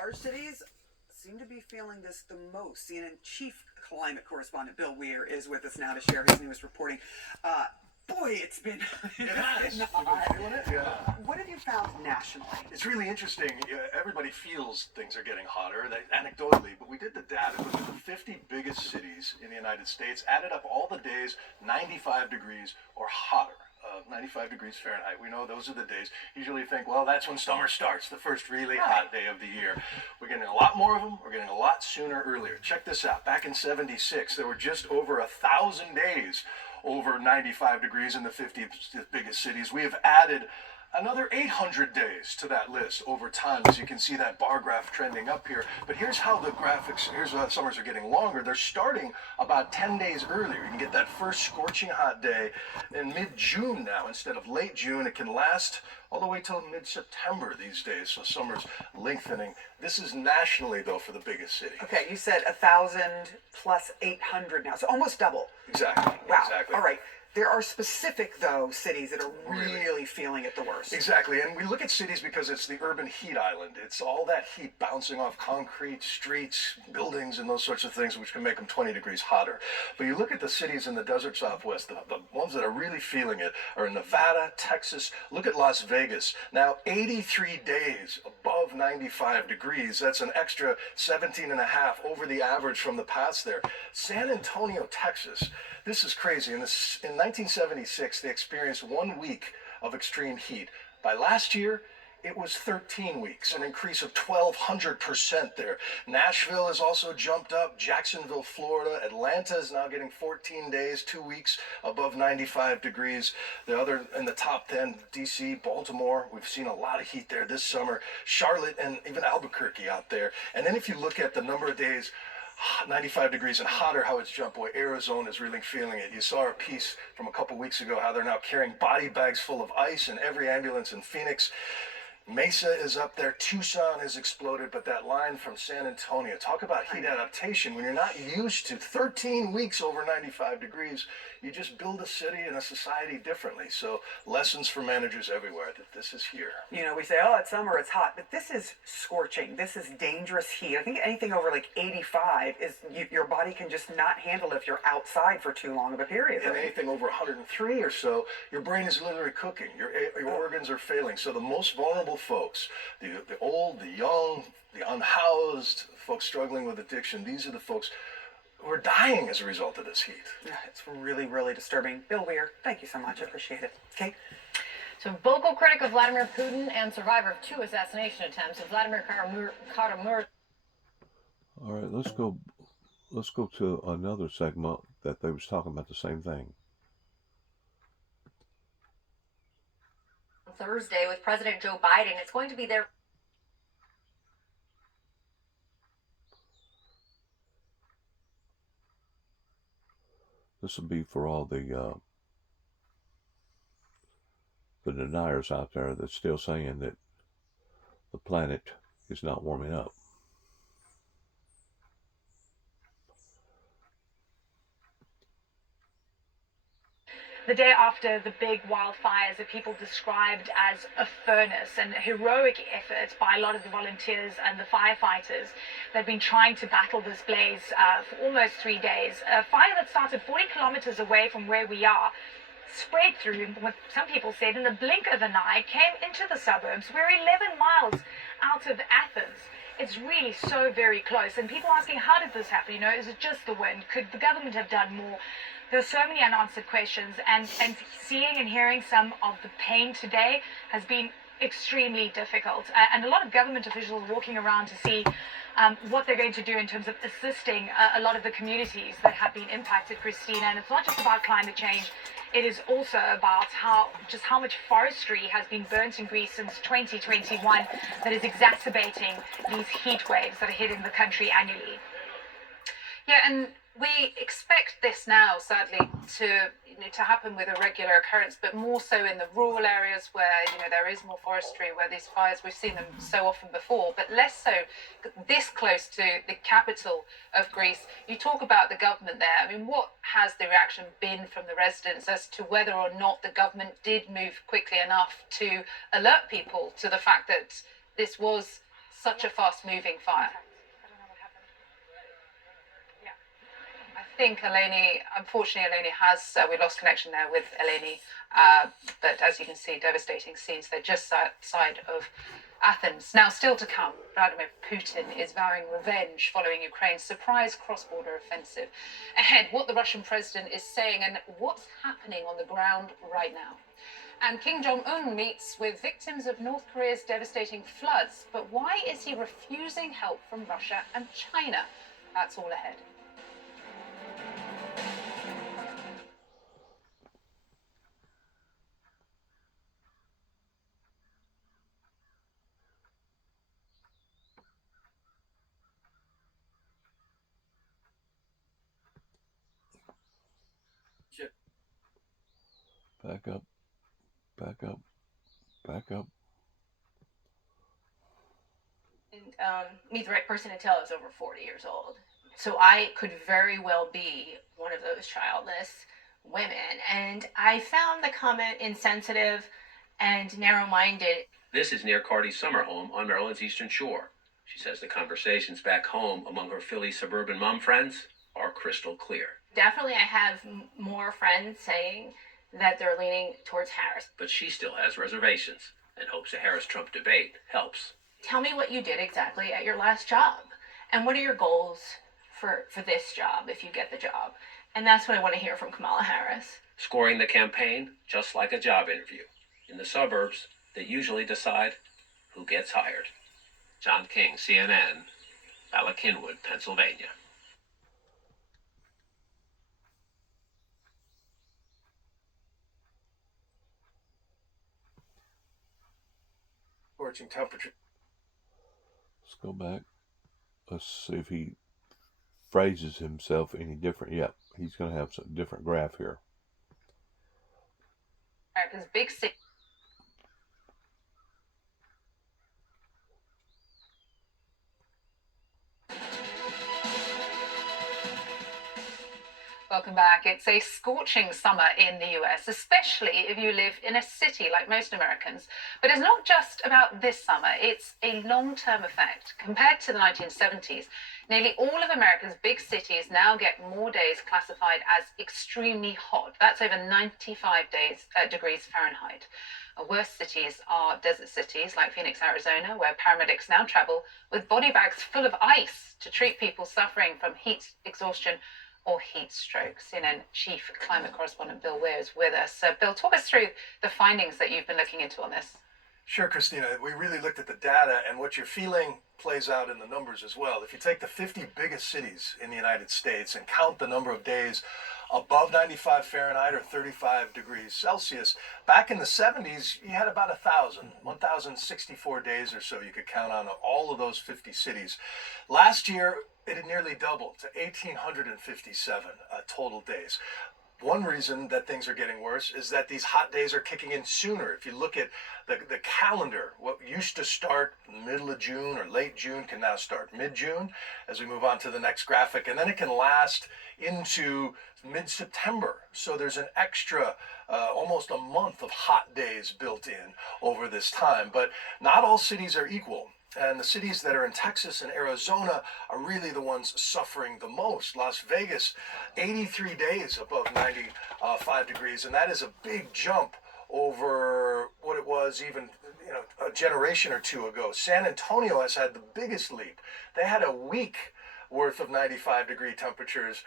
large cities seem to be feeling this the most. CNN chief climate correspondent Bill Weir is with us now to share his newest reporting. Boy, it's been hot. Feeling it? Yeah. What have you found nationally? It's really interesting. Everybody feels things are getting hotter, anecdotally, but we did the data. Looked at the 50 biggest cities in the United States, added up all the days 95 degrees or hotter. 95 degrees Fahrenheit. We know those are the days. Usually you think, well, that's when summer starts, the first really hot day of the year. We're getting a lot more of them. We're getting a lot sooner, earlier. Check this out. Back in '76, there were just over 1,000 days over 95 degrees in the 50 biggest cities. We have added another 800 days to that list over time, as you can see that bar graph trending up here. But here's how the graphics, here's how summers are getting longer. They're starting about 10 days earlier. You can get that first scorching hot day in mid-June now instead of late June. It can last all the way till mid-September these days, so summer's lengthening. This is nationally, though, for the biggest city. Okay, you said 1,000 plus 800 now, so almost double. Exactly. Wow. Exactly. All right. There are specific, though, cities that are really feeling it the worst. Exactly, and we look at cities because it's the urban heat island. It's all that heat bouncing off concrete, streets, buildings, and those sorts of things, which can make them 20 degrees hotter. But you look at the cities in the desert Southwest, the ones that are really feeling it are in Nevada, Texas. Look at Las Vegas. Now, 83 days above 95 degrees. That's an extra 17 and a half over the average from the past there. San Antonio, Texas. This is crazy. In 1976, they experienced 1 week of extreme heat. By last year, it was 13 weeks, an increase of 1,200% there. Nashville has also jumped up. Jacksonville, Florida. Atlanta is now getting 14 days, 2 weeks above 95 degrees. The other in the top 10, D.C., Baltimore. We've seen a lot of heat there this summer. Charlotte and even Albuquerque out there. And then if you look at the number of days 95 degrees and hotter, how it's jumped. Boy, Arizona is really feeling it. You saw a piece from a couple weeks ago how they're now carrying body bags full of ice in every ambulance in Phoenix. Mesa is up there. Tucson has exploded, but that line from San Antonio, talk about heat adaptation. When you're not used to 13 weeks over 95 degrees, you just build a city and a society differently. So lessons for managers everywhere that this is here. You know, we say, oh, it's summer, it's hot, but this is scorching. This is dangerous heat. I think anything over like 85 is your body can just not handle if you're outside for too long of a period. And anything over 103 or so, your brain is literally cooking. Your organs are failing. So the most vulnerable folks, the old, the young, the unhoused, folks struggling with addiction, these are the folks who are dying as a result of this heat. Yeah, it's really disturbing. Bill Weir, thank you so much. I appreciate it. Okay. So, vocal critic of Vladimir Putin and survivor of 2 assassination attempts, Vladimir Kara-Murza. All right, let's go to another segment that they was talking about the same thing. Thursday with President Joe Biden. It's going to be their This will be for all the deniers out there that's still saying that the planet is not warming up. The day after the big wildfires that people described as a furnace, and heroic efforts by a lot of the volunteers and the firefighters that have been trying to battle this blaze for almost 3 days. A fire that started 40 kilometers away from where we are, spread through, what some people said, in the blink of an eye, came into the suburbs. We're 11 miles out of Athens. It's really so very close. And people asking, how did this happen? You know, is it just the wind? Could the government have done more? There are so many unanswered questions, and seeing and hearing some of the pain today has been extremely difficult. And a lot of government officials are walking around to see what they're going to do in terms of assisting a lot of the communities that have been impacted, Christina. And it's not just about climate change. It is also about how much forestry has been burnt in Greece since 2021 that is exacerbating these heat waves that are hitting the country annually. Yeah, and we expect this now, sadly, to happen with a regular occurrence, but more so in the rural areas where there is more forestry, where these fires, we've seen them so often before, but less so this close to the capital of Greece. You talk about the government there. I mean, what has the reaction been from the residents as to whether or not the government did move quickly enough to alert people to the fact that this was such a fast-moving fire. I don't know what happened. Yeah. I think unfortunately, Eleni we lost connection there with Eleni, but as you can see, devastating scenes. They're just outside of Athens. Now, still to come, Vladimir Putin is vowing revenge following Ukraine's surprise cross-border offensive. Ahead, what the Russian president is saying and what's happening on the ground right now. And Kim Jong-un meets with victims of North Korea's devastating floods. But why is he refusing help from Russia and China? That's all ahead. Back up, back up, back up. And meet the right person to tell I was over 40 years old. So I could very well be one of those childless women. And I found the comment insensitive and narrow-minded. This is near Cardi's summer home on Maryland's Eastern Shore. She says the conversations back home among her Philly suburban mom friends are crystal clear. Definitely I have more friends saying that they're leaning towards Harris. But she still has reservations and hopes a Harris-Trump debate helps. Tell me what you did exactly at your last job. And what are your goals for this job if you get the job? And that's what I want to hear from Kamala Harris. Scoring the campaign just like a job interview. In the suburbs, they usually decide who gets hired. John King, CNN, Bala Cynwyd, Pennsylvania. Scorching temperature. Let's go back. Let's see if he phrases himself any different. Yep, he's going to have some different graph here. America's big city. Welcome back. It's a scorching summer in the US, especially if you live in a city like most Americans. But it's not just about this summer, it's a long-term effect. Compared to the 1970s, nearly all of America's big cities now get more days classified as extremely hot. That's over 95 degrees Fahrenheit. Worst cities are desert cities like Phoenix, Arizona, where paramedics now travel with body bags full of ice to treat people suffering from heat exhaustion or heat strokes. CNN Chief Climate Correspondent Bill Weir is with us. Bill, talk us through the findings that you've been looking into on this. Sure, Christina. We really looked at the data, and what you're feeling plays out in the numbers as well. If you take the 50 biggest cities in the United States and count the number of days above 95 Fahrenheit or 35 degrees Celsius, back in the 70s, you had about 1,064 days or so you could count on all of those 50 cities. Last year, it had nearly doubled to 1,857 total days. One reason that things are getting worse is that these hot days are kicking in sooner. If you look at the calendar, what used to start middle of June or late June can now start mid-June as we move on to the next graphic. And then it can last into mid-September. So there's an extra almost a month of hot days built in over this time. But not all cities are equal. And the cities that are in Texas and Arizona are really the ones suffering the most. Las Vegas, 83 days above 95 degrees, and that is a big jump over what it was even a generation or two ago. San Antonio has had the biggest leap. They had a week worth of 95-degree temperatures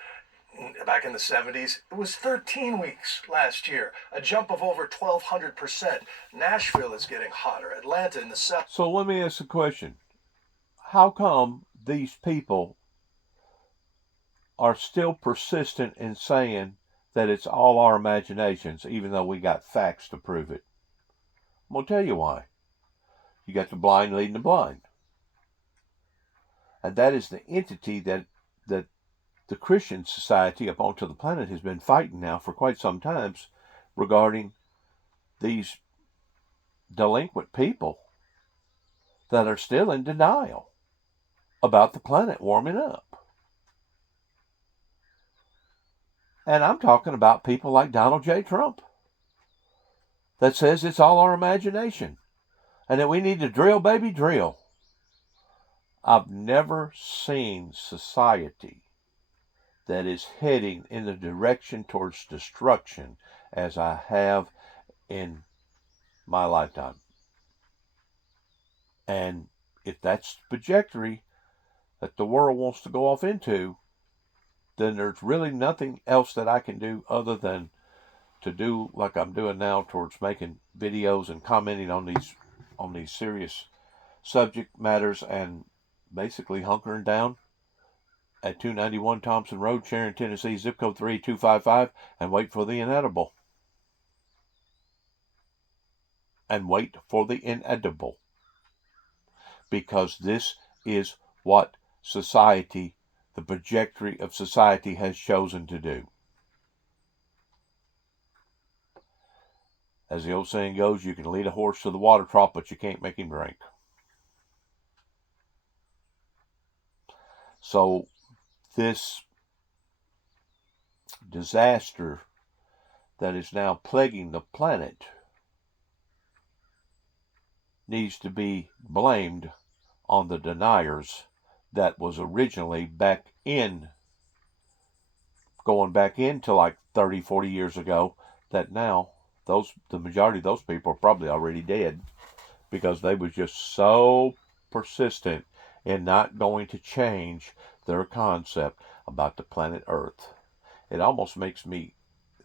back in the 70s. It was 13 weeks last year, a jump of over 1,200%. Nashville is getting hotter. Atlanta in the south. So let me ask a question. How come these people are still persistent in saying that it's all our imaginations, even though we got facts to prove it? I'm going to tell you why. You got the blind leading the blind. And that is the entity that the Christian society up onto the planet has been fighting now for quite some time regarding these delinquent people that are still in denial about the planet warming up. And I'm talking about people like Donald J. Trump that says it's all our imagination and that we need to drill, baby, drill. I've never seen society that is heading in the direction towards destruction as I have in my lifetime. And if that's the trajectory that the world wants to go off into, then there's really nothing else that I can do other than to do like I'm doing now towards making videos and commenting on these serious subject matters, and basically hunkering down at 291 Thompson Road, Sharon, Tennessee, zip code 38255, and wait for the inedible. And wait for the inedible. Because this is what society, the trajectory of society, has chosen to do. As the old saying goes, you can lead a horse to the water trough, but you can't make him drink. So this disaster that is now plaguing the planet needs to be blamed on the deniers that was originally going back into like 30, 40 years ago, that now the majority of those people are probably already dead because they was just so persistent in not going to change their concept about the planet Earth. It almost makes me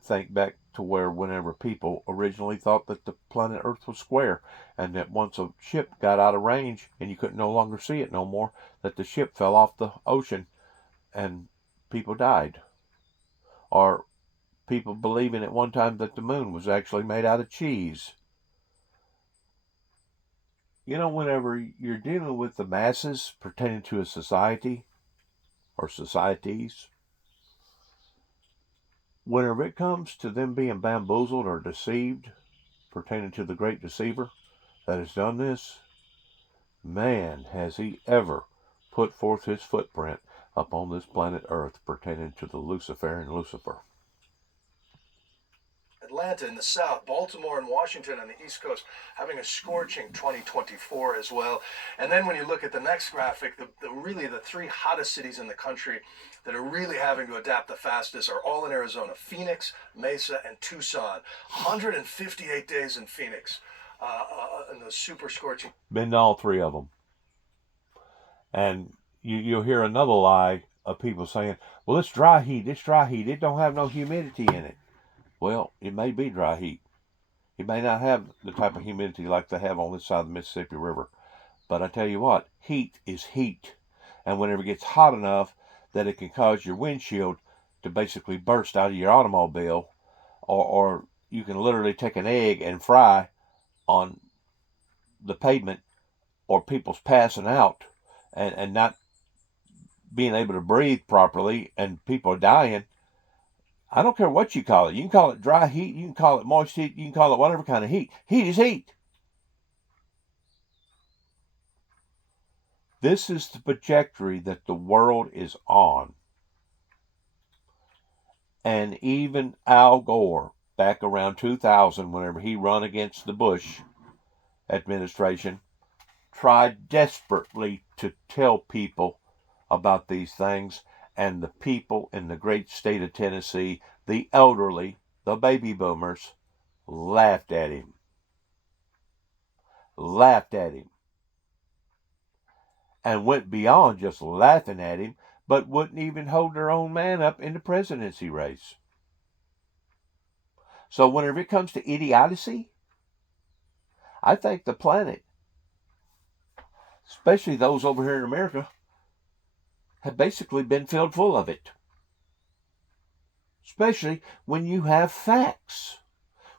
think back to where whenever people originally thought that the planet Earth was square, and that once a ship got out of range and you could no longer see it no more, that the ship fell off the ocean and people died. Or people believing at one time that the moon was actually made out of cheese. You know, whenever you're dealing with the masses pertaining to a society or societies, whenever it comes to them being bamboozled or deceived pertaining to the great deceiver that has done this, man, has he ever put forth his footprint upon this planet Earth pertaining to the Luciferian Lucifer. Atlanta in the south, Baltimore and Washington on the east coast having a scorching 2024 as well. And then when you look at the next graphic, really the three hottest cities in the country that are really having to adapt the fastest are all in Arizona: Phoenix, Mesa, and Tucson. 158 days in Phoenix in the super scorching. Been to all three of them. And you'll hear another lie of people saying, well, it's dry heat, it don't have no humidity in it. Well, it may be dry heat. It may not have the type of humidity like they have on this side of the Mississippi River. But I tell you what, heat is heat. And whenever it gets hot enough that it can cause your windshield to basically burst out of your automobile, or you can literally take an egg and fry on the pavement, or people's passing out and not being able to breathe properly, and people dying. I don't care what you call it. You can call it dry heat, you can call it moist heat, you can call it whatever kind of heat. Heat is heat. This is the trajectory that the world is on. And even Al Gore, back around 2000, whenever he run against the Bush administration, tried desperately to tell people about these things, and the people in the great state of Tennessee, the elderly, the baby boomers, laughed at him. And went beyond just laughing at him, but wouldn't even hold their own man up in the presidency race. So whenever it comes to idiocy, I think the planet, especially those over here in America, have basically been filled full of it. Especially when you have facts.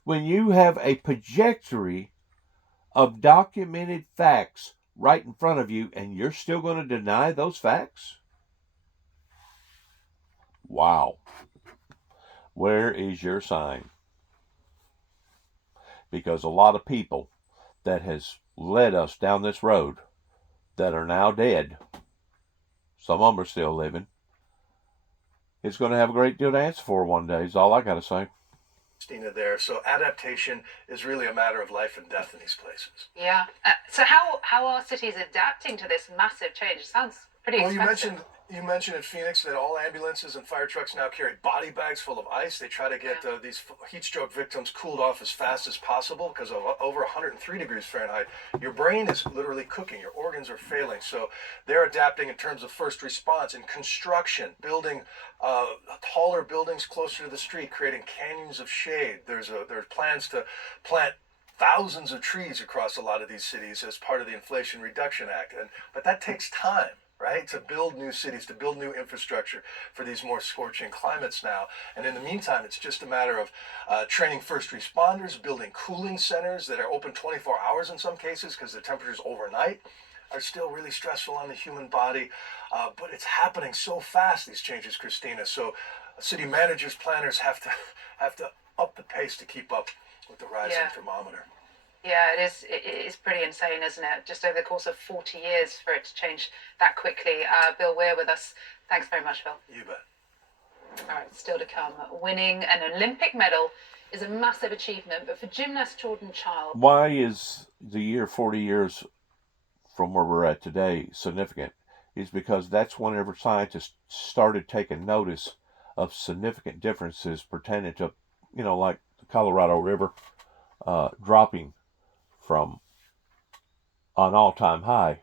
When you have a trajectory of documented facts right in front of you, and you're still going to deny those facts? Wow. Where is your sign? Because a lot of people that has led us down this road that are now dead, some of them are still living, it's going to have a great deal to answer for one day, is all I got to say. Christina, there. So adaptation is really a matter of life and death in these places. Yeah. So how are cities adapting to this massive change? It sounds pretty Well, expensive. you mentioned in Phoenix that all ambulances and fire trucks now carry body bags full of ice. They try to get these heat stroke victims cooled off as fast as possible because of over 103 degrees Fahrenheit. Your brain is literally cooking. Your organs are failing. So they're adapting in terms of first response and construction, building taller buildings closer to the street, creating canyons of shade. There's plans to plant thousands of trees across a lot of these cities as part of the Inflation Reduction Act. But that takes time, right? To build new cities, to build new infrastructure for these more scorching climates now. And in the meantime, it's just a matter of training first responders, building cooling centers that are open 24 hours in some cases because the temperatures overnight are still really stressful on the human body. But it's happening so fast, these changes, Christina. So city managers, planners have to up the pace to keep up with the rising thermometer. Yeah, it is pretty insane, isn't it? Just over the course of 40 years for it to change that quickly. Bill Weir with us. Thanks very much, Bill. You bet. All right, still to come. Winning an Olympic medal is a massive achievement, but for gymnast Jordan Child... Why is the year 40 years from where we're at today significant? Is because that's whenever scientists started taking notice of significant differences pertaining to, like the Colorado River dropping from an all-time high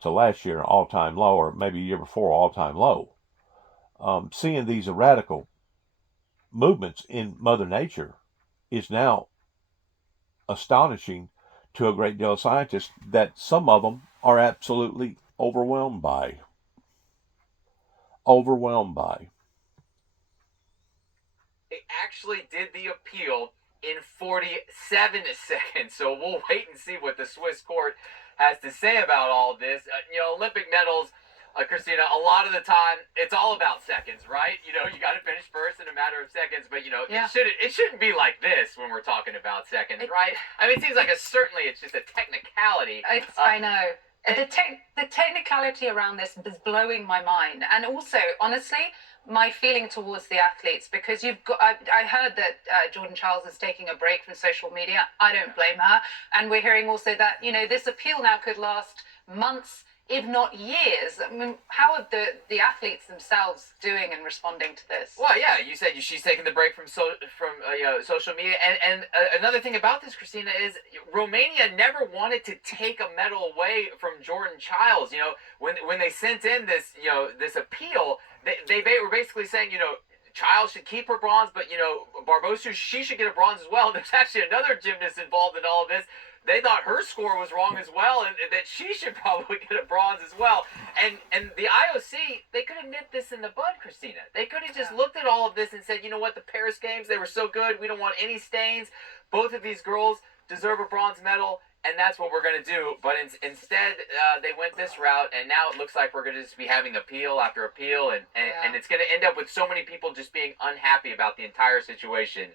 to last year all-time low, or maybe a year before all-time low. Seeing these radical movements in Mother Nature is now astonishing to a great deal of scientists that some of them are absolutely overwhelmed by. They actually did the appeal in 47 seconds. So we'll wait and see what the Swiss court has to say about all this. Olympic medals, Christina, a lot of the time it's all about seconds, right? You got to finish first in a matter of seconds, but it shouldn't be like this when we're talking about seconds, right? I mean, it seems like certainly it's just a technicality. I know. The technicality around this is blowing my mind. And also, honestly, my feeling towards the athletes, because I heard that Jordan Charles is taking a break from social media. I don't blame her. And we're hearing also that, this appeal now could last months, if not years. I mean, how are the athletes themselves doing and responding to this? Well, yeah, you said she's taking the break from social media, and another thing about this, Christina, is Romania never wanted to take a medal away from Jordan Childs. When they sent in this this appeal, they were basically saying Childs should keep her bronze, but Barbosu, she should get a bronze as well. There's actually another gymnast involved in all of this. They thought her score was wrong as well, and that she should probably get a bronze as well. And the IOC, they could have nipped this in the bud, Christina. They could have just looked at all of this and said, you know what, the Paris Games, they were so good. We don't want any stains. Both of these girls deserve a bronze medal, and that's what we're going to do. But instead, they went this route, and now it looks like we're going to just be having appeal after appeal, and it's going to end up with so many people just being unhappy about the entire situation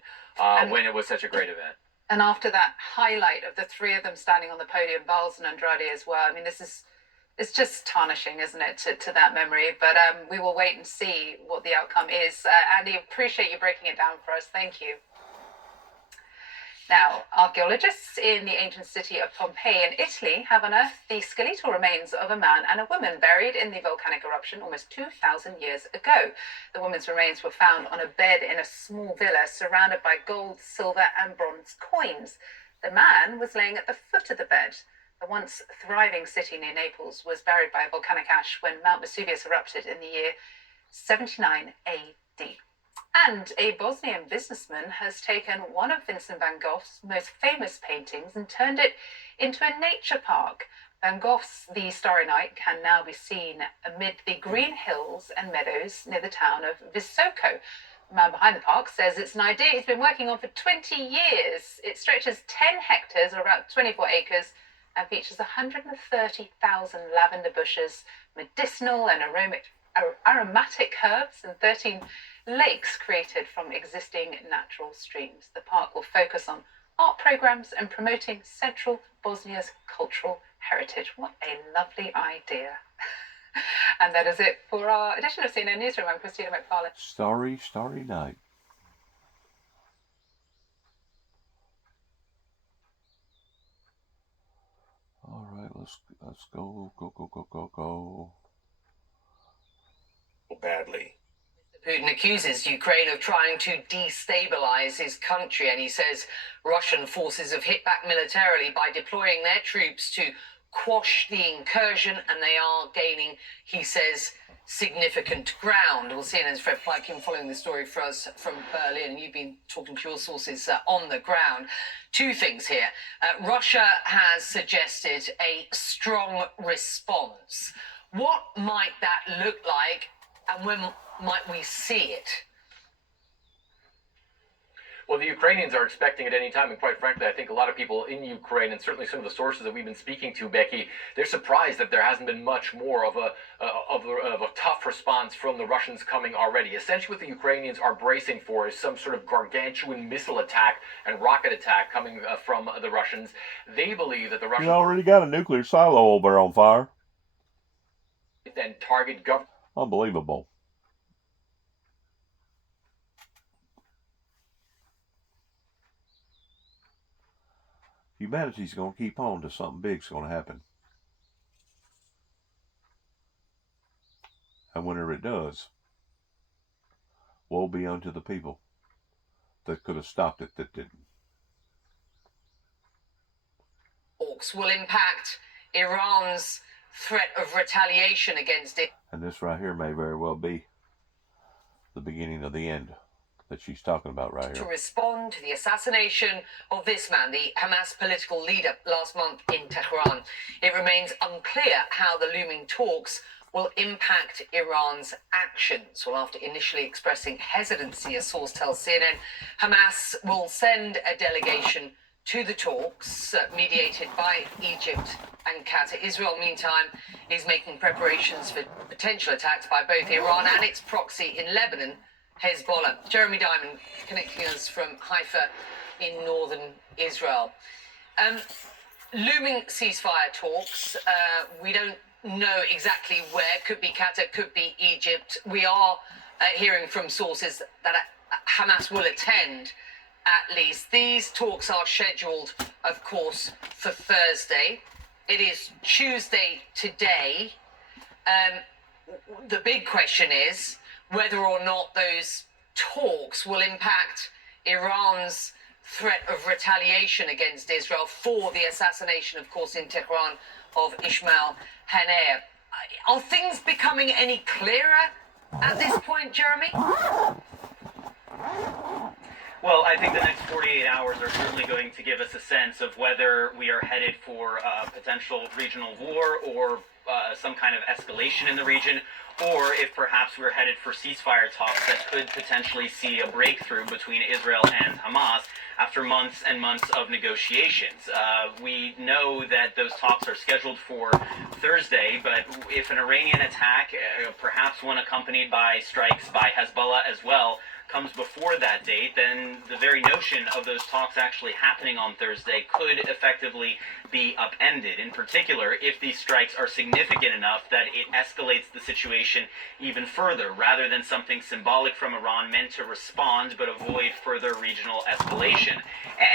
when it was such a great event. And after that highlight of the three of them standing on the podium, Biles and Andrade as well, I mean, it's just tarnishing, isn't it, to that memory? But we will wait and see what the outcome is. Andy, appreciate you breaking it down for us. Thank you. Now, archaeologists in the ancient city of Pompeii in Italy have unearthed the skeletal remains of a man and a woman buried in the volcanic eruption almost 2,000 years ago. The woman's remains were found on a bed in a small villa surrounded by gold, silver, and bronze coins. The man was laying at the foot of the bed. The once thriving city near Naples was buried by volcanic ash when Mount Vesuvius erupted in the year 79 AD. And a Bosnian businessman has taken one of Vincent van Gogh's most famous paintings and turned it into a nature park. Van Gogh's The Starry Night can now be seen amid the green hills and meadows near the town of Visoko. The man behind the park says it's an idea he's been working on for 20 years. It stretches 10 hectares, or about 24 acres, and features 130,000 lavender bushes, medicinal and aromatic herbs, and 13 lakes created from existing natural streams. The park will focus on art programs and promoting central Bosnia's cultural heritage. What a lovely idea. And that is it for our edition of CNN Newsroom. I'm Christina McFarlane. Starry, starry night. Let's go, go, go, go, go, go. Badly. Putin accuses Ukraine of trying to destabilize his country, and he says Russian forces have hit back militarily by deploying their troops to quash the incursion, and they are gaining, he says, significant ground. Well, CNN's Fred Plotkin following the story for us from Berlin. You've been talking to your sources on the ground. Two things here. Russia has suggested a strong response. What might that look like, and when might we see it? Well, the Ukrainians are expecting at any time, and quite frankly, I think a lot of people in Ukraine, and certainly some of the sources that we've been speaking to, Becky, they're surprised that there hasn't been much more of a tough response from the Russians coming already. Essentially, what the Ukrainians are bracing for is some sort of gargantuan missile attack and rocket attack coming from the Russians. They believe that the Russians already got a nuclear silo over on fire. Then target government. Unbelievable. Humanity's going to keep on till something big's going to happen. And whenever it does, woe be unto the people that could have stopped it that didn't. Talks will impact Iran's threat of retaliation against it. And this right here may very well be the beginning of the end that she's talking about right to here. respond to the assassination of this man, the Hamas political leader, last month in Tehran. It remains unclear how the looming talks will impact Iran's actions. Well, after initially expressing hesitancy, a source tells CNN, Hamas will send a delegation to the talks mediated by Egypt and Qatar. Israel, meantime, is making preparations for potential attacks by both Iran and its proxy in Lebanon, Hezbollah. Jeremy Diamond connecting us from Haifa in northern Israel. Looming ceasefire talks. We don't know exactly where. Could be Qatar, could be Egypt. We are hearing from sources that Hamas will attend, at least. These talks are scheduled, of course, for Thursday. It is Tuesday today. The big question is whether or not those talks will impact Iran's threat of retaliation against Israel for the assassination, of course, in Tehran of Ismail Haniyeh. Are things becoming any clearer at this point, Jeremy? Well, I think the next 48 hours are certainly going to give us a sense of whether we are headed for a potential regional war or some kind of escalation in the region, or if perhaps we're headed for ceasefire talks that could potentially see a breakthrough between Israel and Hamas after months and months of negotiations. We know that those talks are scheduled for Thursday, but if an Iranian attack, perhaps one accompanied by strikes by Hezbollah as well, comes before that date, then the very notion of those talks actually happening on Thursday could effectively be upended. In particular, if these strikes are significant enough that it escalates the situation even further, rather than something symbolic from Iran meant to respond but avoid further regional escalation.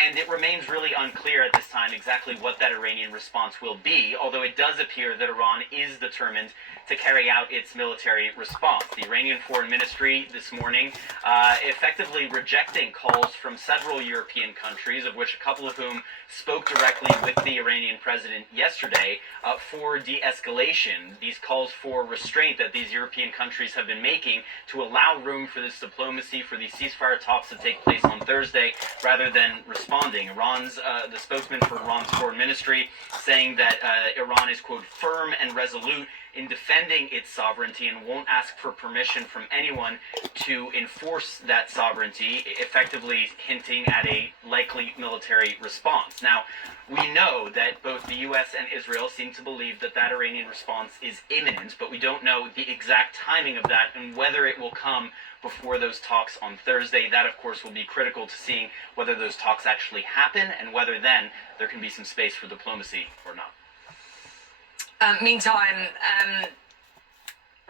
And it remains really unclear at this time exactly what that Iranian response will be, although it does appear that Iran is determined to carry out its military response. The Iranian Foreign Ministry this morning effectively rejecting calls from several European countries, of which a couple of whom spoke directly with the Iranian president yesterday for de-escalation. These calls for restraint that these European countries have been making to allow room for this diplomacy, for these ceasefire talks to take place on Thursday, rather than responding. The spokesman for Iran's foreign ministry saying that Iran is, quote, firm and resolute in defending its sovereignty and won't ask for permission from anyone to enforce that sovereignty, effectively hinting at a likely military response. Now, we know that both the U.S. and Israel seem to believe that that Iranian response is imminent, but we don't know the exact timing of that and whether it will come before those talks on Thursday. That, of course, will be critical to seeing whether those talks actually happen and whether then there can be some space for diplomacy or not. Meantime,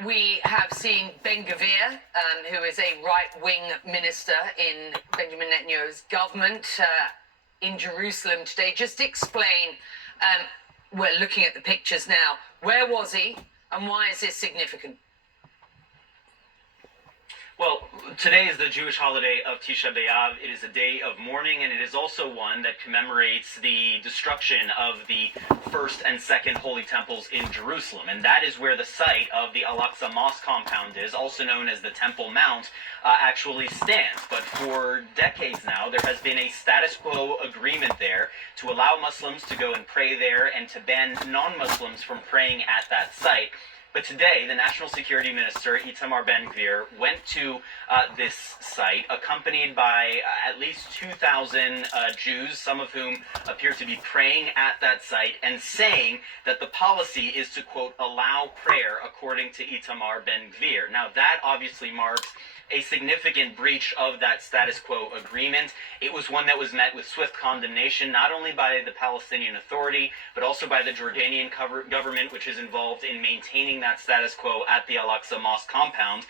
we have seen Ben-Gvir, who is a right-wing minister in Benjamin Netanyahu's government, in Jerusalem today. Just explain we're looking at the pictures now. Where was he, and why is this significant? Well, today is the Jewish holiday of Tisha B'Av. It is a day of mourning, and it is also one that commemorates the destruction of the first and second holy temples in Jerusalem. And that is where the site of the Al-Aqsa Mosque compound is, also known as the Temple Mount, actually stands. But for decades now, there has been a status quo agreement there to allow Muslims to go and pray there and to ban non-Muslims from praying at that site. But today, the National Security Minister, Itamar Ben-Gvir, went to this site, accompanied by at least 2,000 Jews, some of whom appear to be praying at that site, and saying that the policy is to, quote, allow prayer according to Itamar Ben-Gvir. Now, that obviously marks a significant breach of that status quo agreement. It was one that was met with swift condemnation, not only by the Palestinian Authority, but also by the Jordanian government, which is involved in maintaining that status quo at the Al-Aqsa Mosque compound,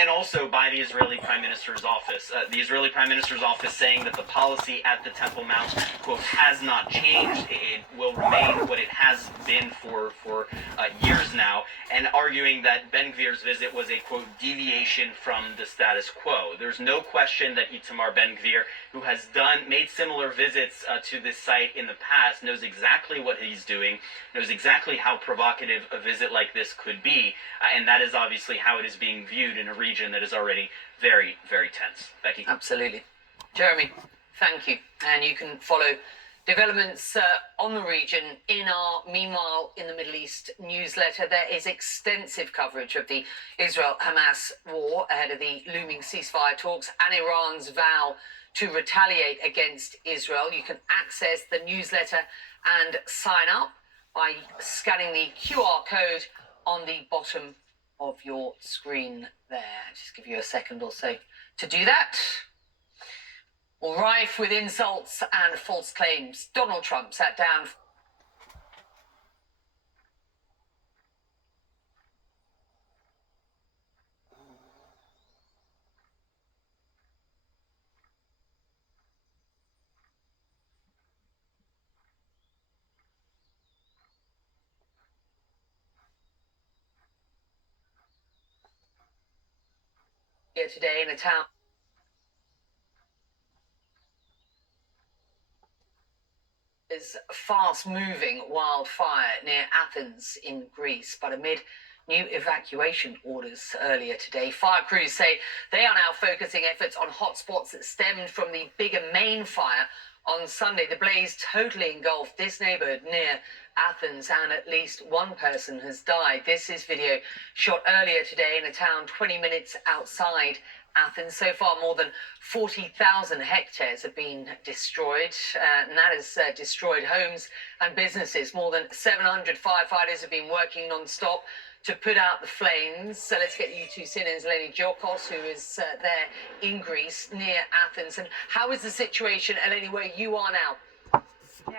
and also by the Israeli Prime Minister's office. The Israeli Prime Minister's office saying that the policy at the Temple Mount, quote, has not changed. It will remain what it has been for years now, and arguing that Ben-Gvir's visit was a, quote, deviation from the status quo. There's no question that Itamar Ben-Gvir, who has made similar visits to this site in the past, knows exactly what he's doing, knows exactly how provocative a visit like this could be, and that is obviously how it is being viewed in a region that is already very, very tense. Becky? Absolutely. Jeremy, thank you. And you can follow developments on the region in our Meanwhile in the Middle East newsletter. There is extensive coverage of the Israel-Hamas war ahead of the looming ceasefire talks and Iran's vow to retaliate against Israel. You can access the newsletter and sign up by scanning the QR code on the bottom of your screen there. Just give you a second or so to do that. Rife with insults and false claims, Donald Trump sat down. Here today in a town. Is fast-moving wildfire near Athens in Greece, but amid new evacuation orders earlier today, fire crews say they are now focusing efforts on hotspots that stemmed from the bigger main fire on Sunday. The blaze totally engulfed this neighborhood near Athens, and at least one person has died. This is video shot earlier today in a town 20 minutes outside Athens. So far, more than 40,000 hectares have been destroyed, and that has destroyed homes and businesses. More than 700 firefighters have been working non-stop to put out the flames. So let's get you to CNN's Eleni Giokos, who is there in Greece, near Athens. And how is the situation, Eleni, where you are now? Yeah.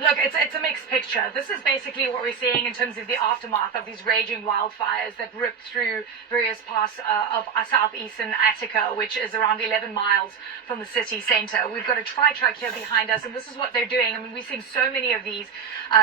Look, it's a mixed picture. This is basically what we're seeing in terms of the aftermath of these raging wildfires that ripped through various parts of southeastern Attica, which is around 11 miles from the city center. We've got a tri-truck here behind us, and this is what they're doing. I mean, we're seeing so many of these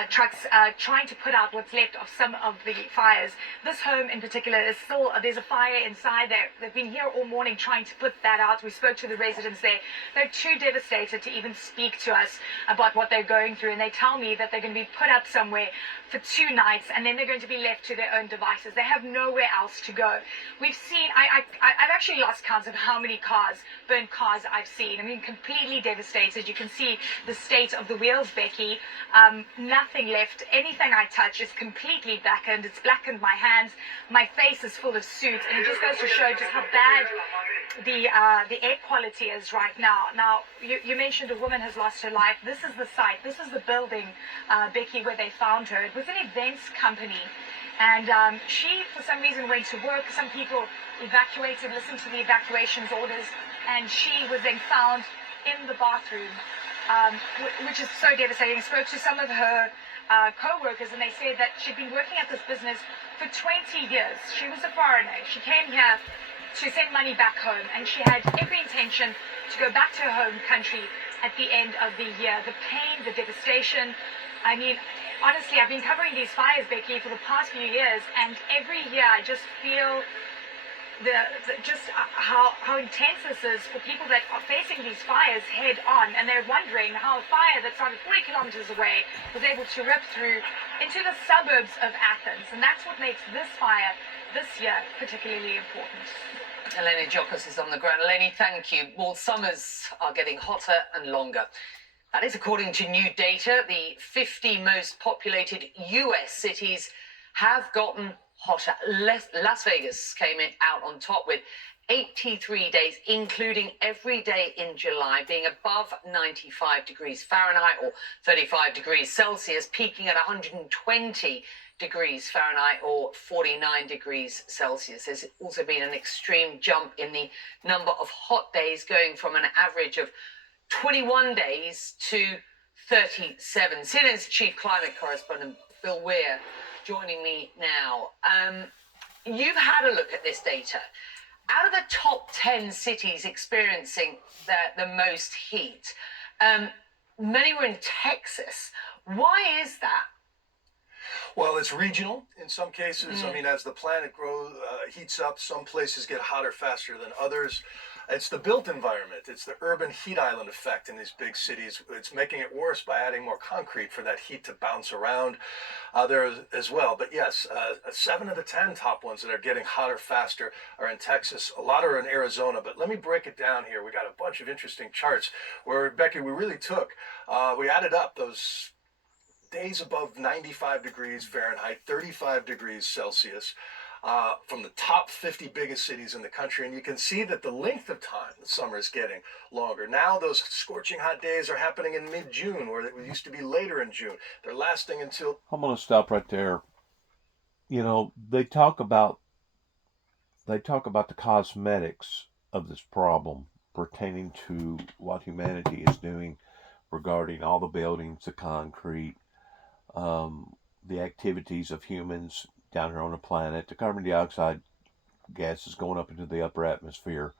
trucks trying to put out what's left of some of the fires. This home in particular is still, there's a fire inside there. They've been here all morning trying to put that out. We spoke to the residents there. They're too devastated to even speak to us about what they're going through, and they tell me that they're going to be put up somewhere for 2 nights, and then they're going to be left to their own devices. They have nowhere else to go. We've seen, I've actually lost count of how many burnt cars I've seen. I mean, completely devastated. You can see the state of the wheels, Becky. Nothing left. Anything I touch is completely blackened. It's blackened my hands. My face is full of soot, and it just goes to show just how bad the air quality is right now. Now, you mentioned a woman has lost her life. This is the site. This is the building, Becky, where they found her. It was an events company, and she, for some reason, went to work. Some people evacuated, listened to the evacuations orders, and she was then found in the bathroom, which is so devastating. Spoke to some of her co-workers, and they said that she'd been working at this business for 20 years. She was a foreigner. She came here to send money back home, and she had every intention to go back to her home country at the end of the year. The pain, the devastation. I mean, honestly, I've been covering these fires, Becky, for the past few years, and every year I just feel how intense this is for people that are facing these fires head on, and they're wondering how a fire that started 40 kilometers away was able to rip through into the suburbs of Athens, and that's what makes this fire this year particularly important. Eleni Giokos is on the ground. Eleni, thank you. Well, summers are getting hotter and longer. That is according to new data. The 50 most populated US cities have gotten hotter. Las Vegas came out on top with 83 days, including every day in July, being above 95 degrees Fahrenheit or 35 degrees Celsius, peaking at 120 degrees Fahrenheit or 49 degrees Celsius. There's also been an extreme jump in the number of hot days, going from an average of 21 days to 37. CNN's chief climate correspondent, Bill Weir, joining me now. You've had a look at this data. Out of the top 10 cities experiencing the most heat, many were in Texas. Why is that? Well, it's regional in some cases. I mean, as the planet heats up, some places get hotter faster than others. It's the built environment. It's the urban heat island effect in these big cities. It's making it worse by adding more concrete for that heat to bounce around there as well. But yes, 7 of the 10 top ones that are getting hotter faster are in Texas. A lot are in Arizona. But let me break it down here. We got a bunch of interesting charts where, Becky, we really took, we added up those days above 95 degrees Fahrenheit, 35 degrees Celsius, from the top 50 biggest cities in the country. And you can see that the length of time the summer is getting longer. Now those scorching hot days are happening in mid-June, where it used to be later in June. They're lasting until... I'm going to stop right there. You know, they talk about the cosmetics of this problem pertaining to what humanity is doing regarding all the buildings, the concrete, the activities of humans down here on the planet. The carbon dioxide gas is going up into the upper atmosphere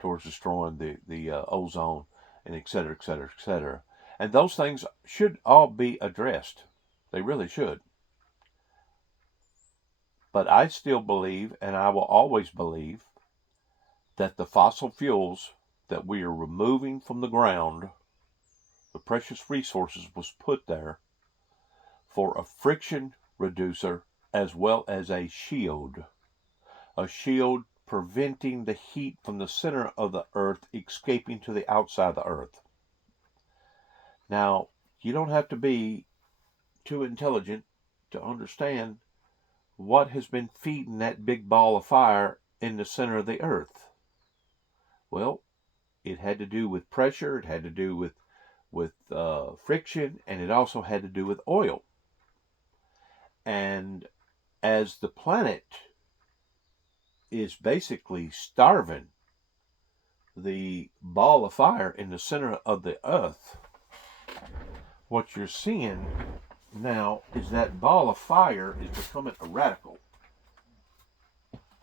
towards destroying the ozone, and et cetera, et cetera, et cetera. And those things should all be addressed. They really should. But I still believe, and I will always believe, that the fossil fuels that we are removing from the ground, the precious resources, was put there for a friction reducer as well as a shield preventing the heat from the center of the earth escaping to the outside of the earth. Now, you don't have to be too intelligent to understand what has been feeding that big ball of fire in the center of the earth. Well, it had to do with pressure, it had to do with friction, and it also had to do with oil. And as the planet is basically starving the ball of fire in the center of the earth, what you're seeing now is that ball of fire is becoming a radical.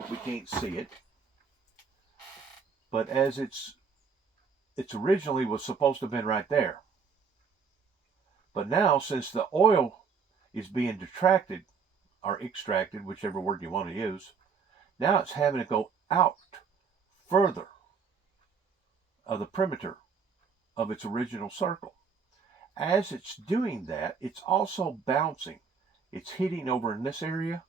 We can't see it, but as it's originally was supposed to have been right there. But now, since the oil is being detracted or extracted, whichever word you want to use, now it's having to go out further of the perimeter of its original circle. As it's doing that, it's also bouncing. It's hitting over in this area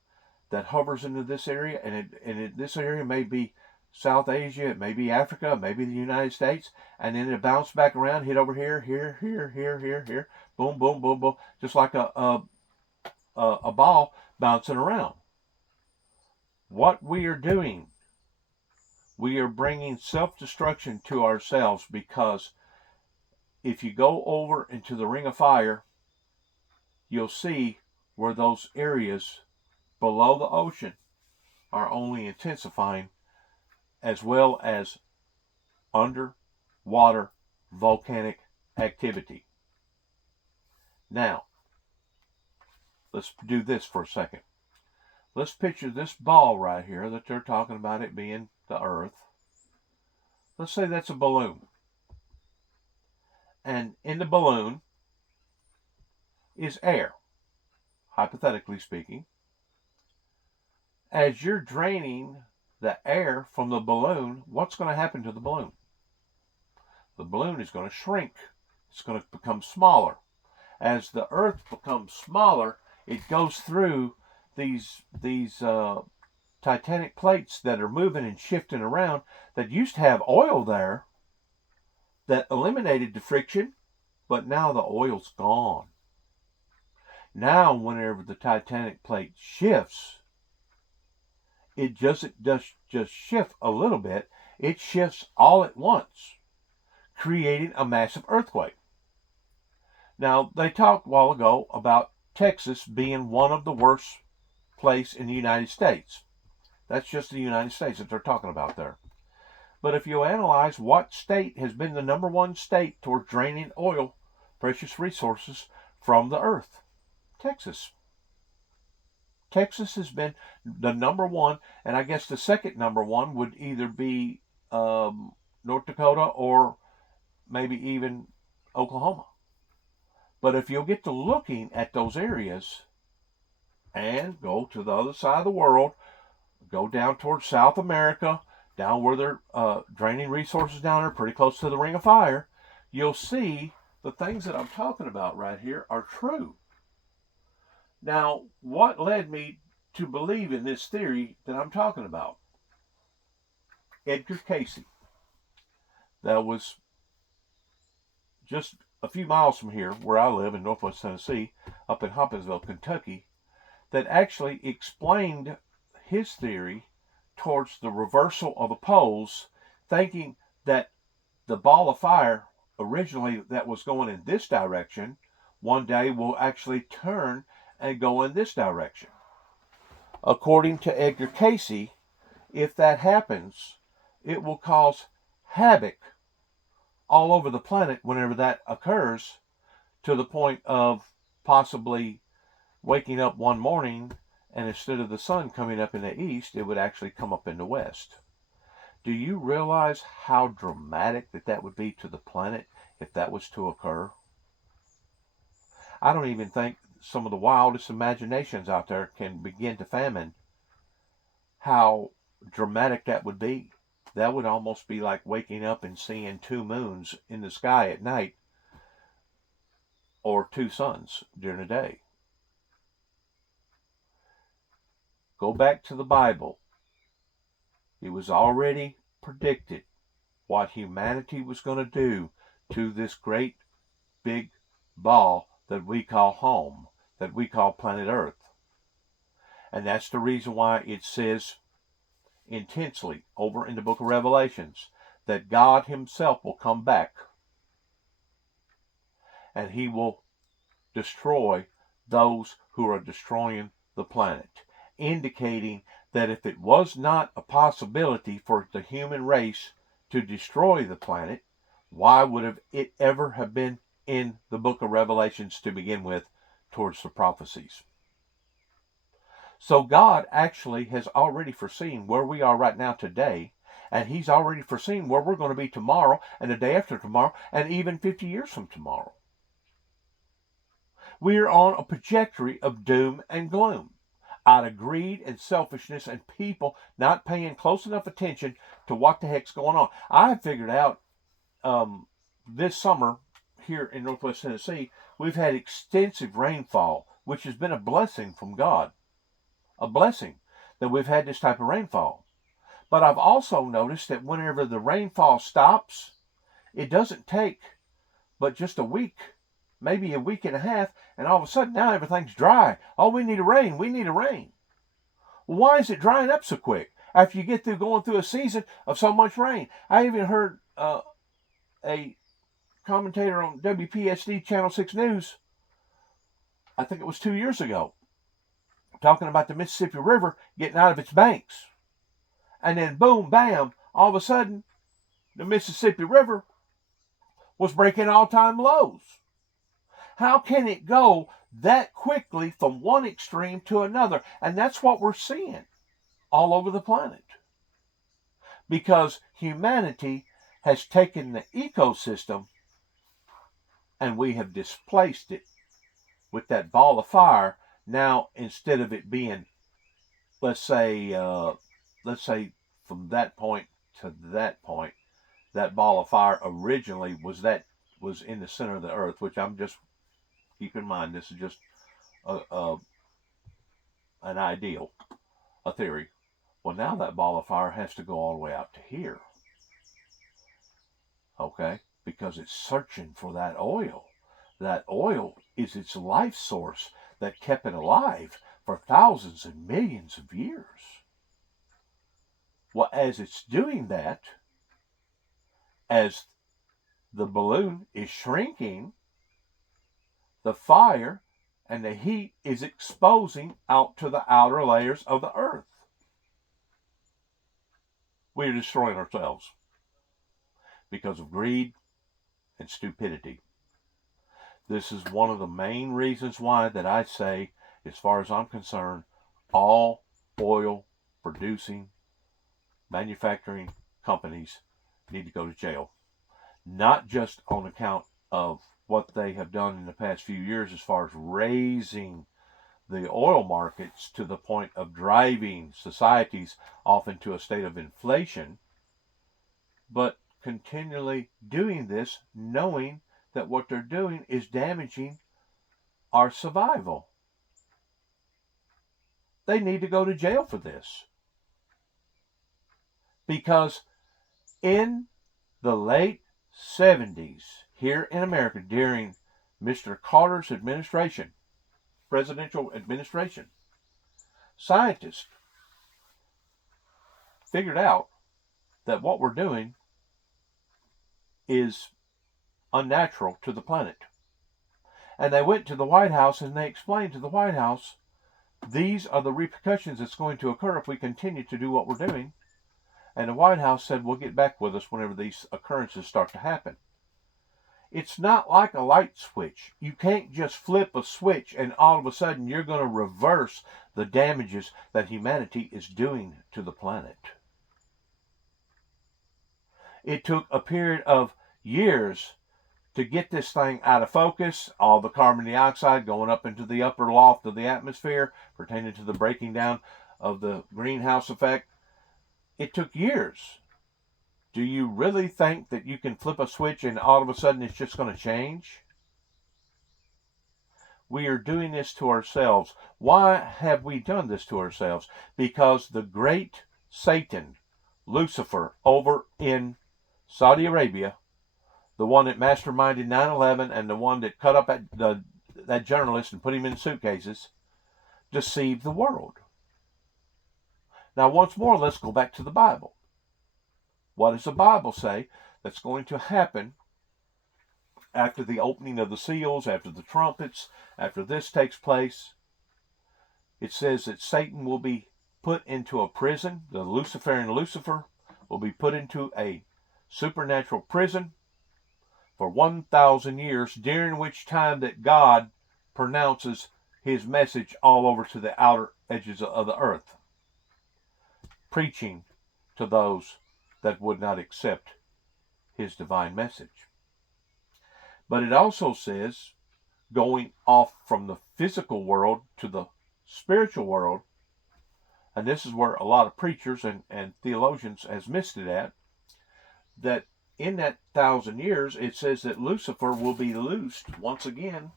that hovers into this area, and this area may be South Asia, it may be Africa, it may be the United States, and then it bounce back around, hit over here, here, boom, boom, boom, boom, just like a ball bouncing around. What we are doing, we are bringing self-destruction to ourselves, because if you go over into the ring of fire, you'll see where those areas below the ocean are only intensifying, as well as underwater volcanic activity. Now, let's do this for a second. Let's picture this ball right here that they're talking about it being the Earth. Let's say that's a balloon. and in the balloon is air, hypothetically speaking. As you're draining the air from the balloon, what's going to happen to the balloon? The balloon is going to shrink. It's going to become smaller. As the Earth becomes smaller, it goes through these titanic plates that are moving and shifting around that used to have oil there that eliminated the friction, but now the oil's gone. Now, whenever the titanic plate shifts, it doesn't just shift a little bit, it shifts all at once, creating a massive earthquake. Now, they talked a while ago about Texas being one of the worst places in the United States. That's just the United States that they're talking about there. But if you analyze what state has been the number one state toward draining oil, precious resources from the earth, Texas. Texas has been the number one, and I guess the second number one would either be North Dakota or maybe even Oklahoma. But if you'll get to looking at those areas and go to the other side of the world, go down towards South America, down where they're draining resources down there pretty close to the Ring of Fire, you'll see the things that I'm talking about right here are true. Now, what led me to believe in this theory that I'm talking about? Edgar Cayce. That was just a few miles from here, where I live in Northwest Tennessee, up in Hopkinsville, Kentucky, that actually explained his theory towards the reversal of the poles, thinking that the ball of fire originally that was going in this direction one day will actually turn and go in this direction. According to Edgar Cayce, if that happens, it will cause havoc all over the planet whenever that occurs, to the point of possibly waking up one morning and instead of the sun coming up in the east, it would actually come up in the west. Do you realize how dramatic that would be to the planet if that was to occur? I don't even think some of the wildest imaginations out there can begin to fathom how dramatic that would be. That would almost be like waking up and seeing two moons in the sky at night, or two suns during the day. Go back to the Bible. It was already predicted what humanity was going to do to this great big ball that we call home, that we call planet Earth. And that's the reason why it says intensely over in the book of Revelations that God himself will come back and he will destroy those who are destroying the planet, indicating that if it was not a possibility for the human race to destroy the planet, why would it ever have been in the book of Revelations to begin with towards the prophecies? So God actually has already foreseen where we are right now today, and he's already foreseen where we're going to be tomorrow and the day after tomorrow and even 50 years from tomorrow. We are on a trajectory of doom and gloom out of greed and selfishness and people not paying close enough attention to what the heck's going on. I figured out this summer here in Northwest Tennessee, we've had extensive rainfall, which has been a blessing from God. A blessing that we've had this type of rainfall. But I've also noticed that whenever the rainfall stops, it doesn't take but just a week, maybe a week and a half, and all of a sudden now everything's dry. Oh, we need a rain. We need a rain. Well, why is it drying up so quick after you get through going through a season of so much rain? I even heard a commentator on WPSD Channel 6 News, I think it was 2 years ago, talking about the Mississippi River getting out of its banks. And then boom, bam, all of a sudden, the Mississippi River was breaking all-time lows. How can it go that quickly from one extreme to another? And that's what we're seeing all over the planet. Because humanity has taken the ecosystem and we have displaced it with that ball of fire. Now, instead of it being, let's say from that point to that point, that ball of fire originally was in the center of the earth, which I'm just, keep in mind, this is just an ideal, a theory. Well, now that ball of fire has to go all the way out to here. Okay? Because it's searching for that oil. That oil is its life source that kept it alive for thousands and millions of years. Well, as it's doing that, as the balloon is shrinking, the fire and the heat is exposing out to the outer layers of the earth. We're destroying ourselves because of greed and stupidity. This is one of the main reasons why that I say, as far as I'm concerned, all oil producing manufacturing companies need to go to jail. Not just on account of what they have done in the past few years as far as raising the oil markets to the point of driving societies off into a state of inflation, but continually doing this knowing that what they're doing is damaging our survival. They need to go to jail for this. Because in the late 70s, here in America, during Mr. Carter's administration, presidential administration, scientists figured out that what we're doing is unnatural to the planet. And they went to the White House and they explained to the White House, these are the repercussions that's going to occur if we continue to do what we're doing. And the White House said, well, get back with us whenever these occurrences start to happen. It's not like a light switch. You can't just flip a switch and all of a sudden you're going to reverse the damages that humanity is doing to the planet. It took a period of years to get this thing out of focus, all the carbon dioxide going up into the upper loft of the atmosphere pertaining to the breaking down of the greenhouse effect. It took years. Do you really think that you can flip a switch and all of a sudden it's just going to change? We are doing this to ourselves. Why have we done this to ourselves? Because the great Satan, Lucifer, over in Saudi Arabia, the one that masterminded 9/11 and the one that cut up that journalist and put him in suitcases, deceived the world. Now, once more, let's go back to the Bible. What does the Bible say that's going to happen after the opening of the seals, after the trumpets, after this takes place? It says that Satan will be put into a prison. The Luciferian Lucifer will be put into a supernatural prison for 1,000 years, during which time that God pronounces his message all over to the outer edges of the earth, preaching to those that would not accept his divine message. But it also says, going off from the physical world to the spiritual world, and this is where a lot of preachers and theologians has missed it at, that in that 1,000 years, it says that Lucifer will be loosed once again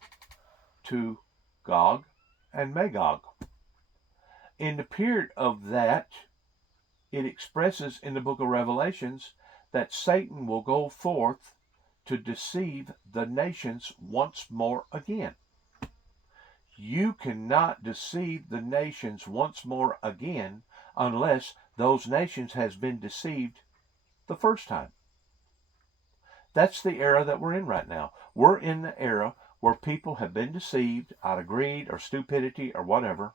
to Gog and Magog. In the period of that, it expresses in the book of Revelations that Satan will go forth to deceive the nations once more again. You cannot deceive the nations once more again unless those nations has been deceived the first time. That's the era that we're in right now. We're in the era where people have been deceived out of greed or stupidity or whatever.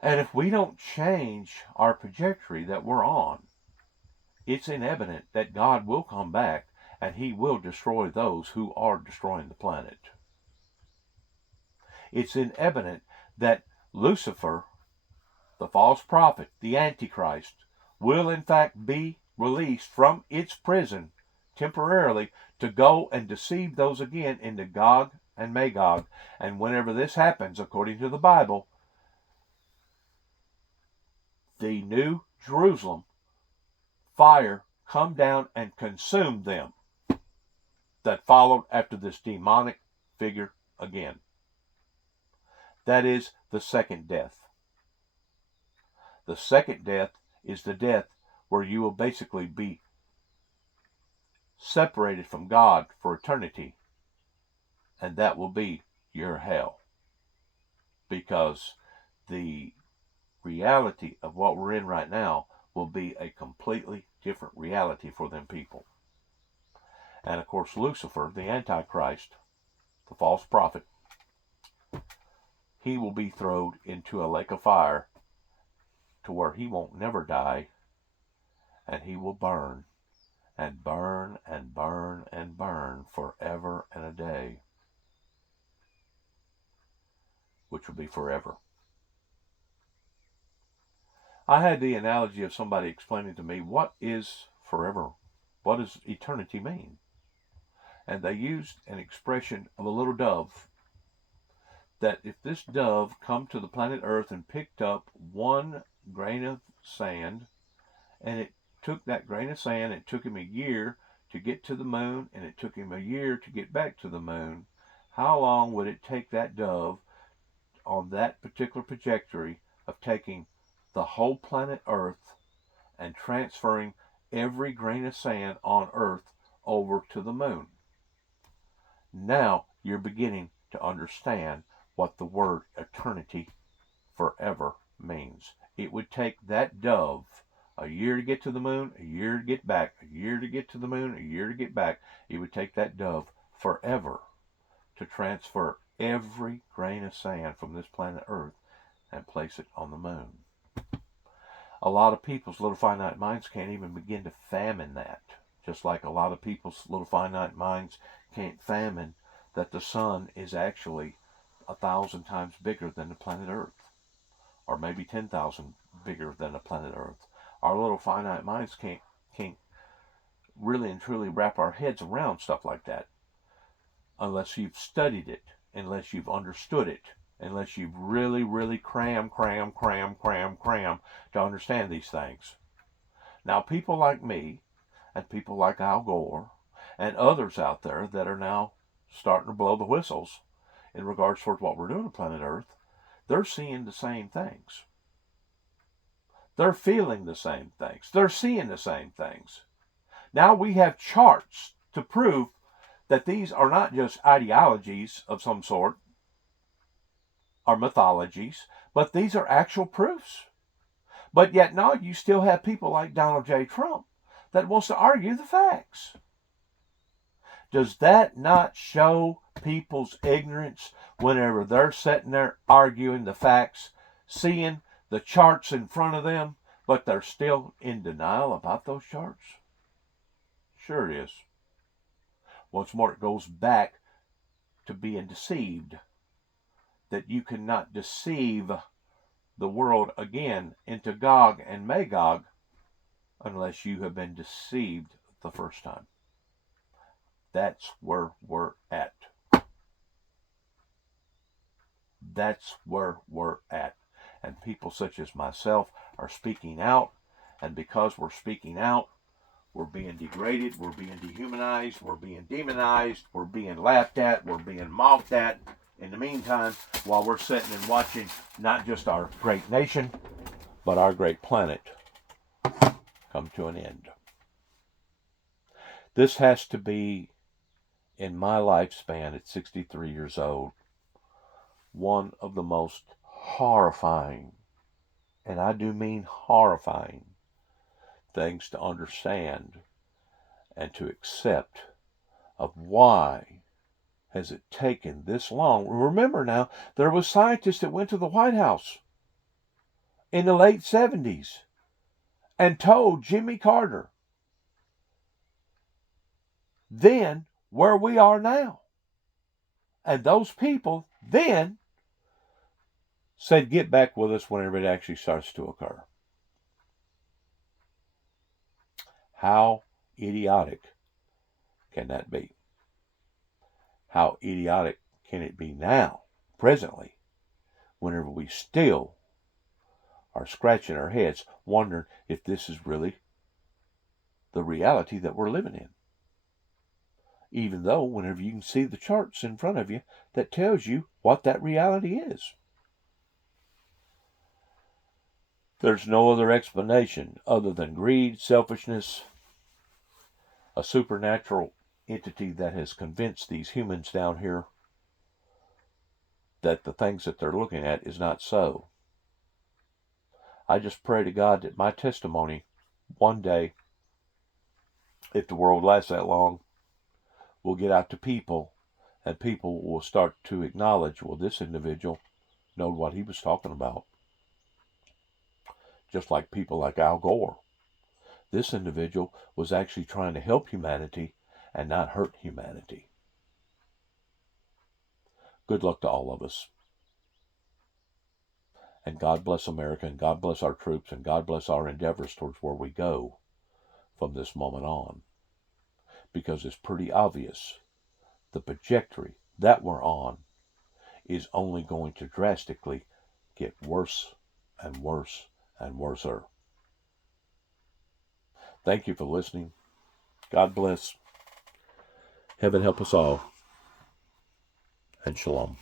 And if we don't change our trajectory that we're on, it's evident that God will come back and he will destroy those who are destroying the planet. It's evident that Lucifer, the false prophet, the Antichrist, will in fact be released from its prison temporarily to go and deceive those again into Gog and Magog. And whenever this happens, according to the Bible, the New Jerusalem fire come down and consume them that followed after this demonic figure again. That is the second death. The second death is the death where you will basically be separated from God for eternity, and that will be your hell, because the reality of what we're in right now will be a completely different reality for them people. And of course, Lucifer, the Antichrist, the false prophet, he will be thrown into a lake of fire to where he won't never die, and he will burn and burn and burn and burn forever and a day, which will be forever. I had the analogy of somebody explaining to me, what is forever? What does eternity mean? And they used an expression of a little dove, that if this dove come to the planet Earth and picked up one grain of sand, and it took that grain of sand, it took him a year to get to the moon, and it took him a year to get back to the moon, how long would it take that dove on that particular trajectory of taking the whole planet Earth and transferring every grain of sand on Earth over to the moon? Now you're beginning to understand what the word eternity, forever, means. It would take that dove a year to get to the moon, a year to get back, a year to get to the moon, a year to get back. It would take that dove forever to transfer every grain of sand from this planet Earth and place it on the moon. A lot of people's little finite minds can't even begin to fathom that. Just like a lot of people's little finite minds can't fathom that the sun is actually 1,000 times bigger than the planet Earth, or maybe 10,000 bigger than the planet Earth. Our little finite minds can't really and truly wrap our heads around stuff like that, unless you've studied it, unless you've understood it, unless you've really, really cram to understand these things. Now, people like me, and people like Al Gore, and others out there that are now starting to blow the whistles in regards towards what we're doing on planet Earth, they're seeing the same things. They're feeling the same things. They're seeing the same things. Now we have charts to prove that these are not just ideologies of some sort or mythologies, but these are actual proofs. But yet now you still have people like Donald J. Trump that wants to argue the facts. Does that not show people's ignorance whenever they're sitting there arguing the facts, seeing the charts in front of them, but they're still in denial about those charts? Sure it is. Once more, it goes back to being deceived, that you cannot deceive the world again into Gog and Magog unless you have been deceived the first time. That's where we're at. That's where we're at. And people such as myself are speaking out, and because we're speaking out, we're being degraded, we're being dehumanized, we're being demonized, we're being laughed at, we're being mocked at. In the meantime, while we're sitting and watching not just our great nation, but our great planet come to an end. This has to be, in my lifespan at 63 years old, one of the most horrifying, and I do mean horrifying, things to understand and to accept of why has it taken this long. Remember now, there was scientists that went to the White House in the late 70s and told Jimmy Carter then where we are now. And those people then said, get back with us whenever it actually starts to occur. How idiotic can that be? How idiotic can it be now, presently, whenever we still are scratching our heads, wondering if this is really the reality that we're living in? Even though whenever you can see the charts in front of you that tells you what that reality is. There's no other explanation other than greed, selfishness, a supernatural entity that has convinced these humans down here that the things that they're looking at is not so. I just pray to God that my testimony one day, if the world lasts that long, will get out to people, and people will start to acknowledge, well, this individual knowed what he was talking about. Just like people like Al Gore. This individual was actually trying to help humanity and not hurt humanity. Good luck to all of us. And God bless America, and God bless our troops, and God bless our endeavors towards where we go from this moment on. Because it's pretty obvious the trajectory that we're on is only going to drastically get worse and worse and worser. Thank you for listening. God bless. Heaven help us all. And shalom.